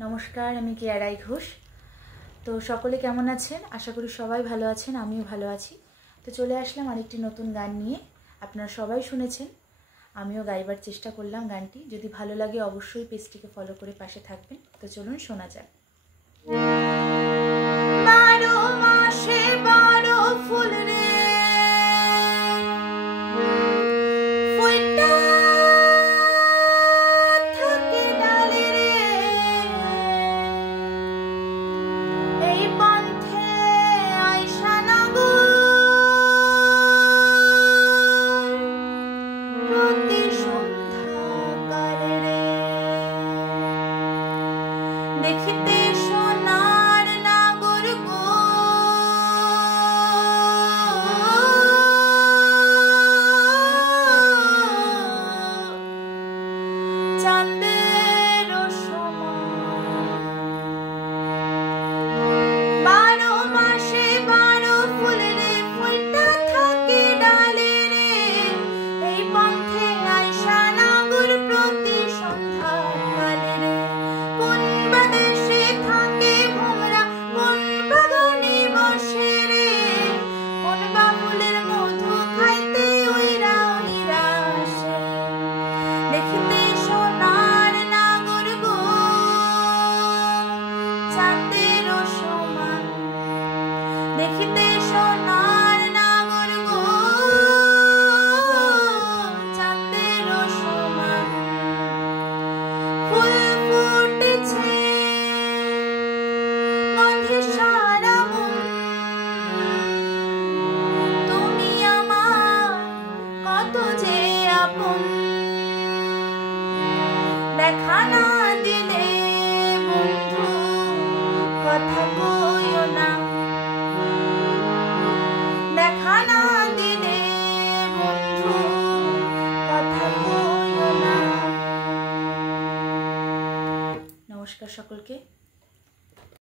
नमस्कार आमी केया राय घोष। तो सकले केमन आछेन? आशा करी सबाई भालो आछेन, आमिও भालो आछि। तो चले आसलाम आरेकटी नतून गान निये। आपनारा सबाई शुनेछेन, आमिও गाइबार चेष्टा करलाम गानटी। यदि भालो लागे अवश्यई पेजटिके फलो करे पाशे थाकबेन। तो चलुन शोना जाक। 12 मासे 12 फुल रे देखते सोनार नागर गो चाँदेर समान 12 मासे 12 फुल रे फुलटा थाके डाले रे এই পথে আইসা নাগর প্রতি সন্ধ্যা কালে রে কোন বাদেশে থাকে ভোমরা কোন বাগানে বসে রে কোন বাবুলের মধু খাইতে ওইরা ওইরা আসে দেখতে সোনার নাগর গো চাঁদের সমান দেখতে সোনার নাগর গো চাঁদের সমান ফুল ফুটেছে গন্ধে সারা মন তুমি আমার কত যে আপন দেখা না দিলে বন্ধু কথা কইও না দেখা না দিলে বন্ধু কথা কইও না। नमस्कार सकलके।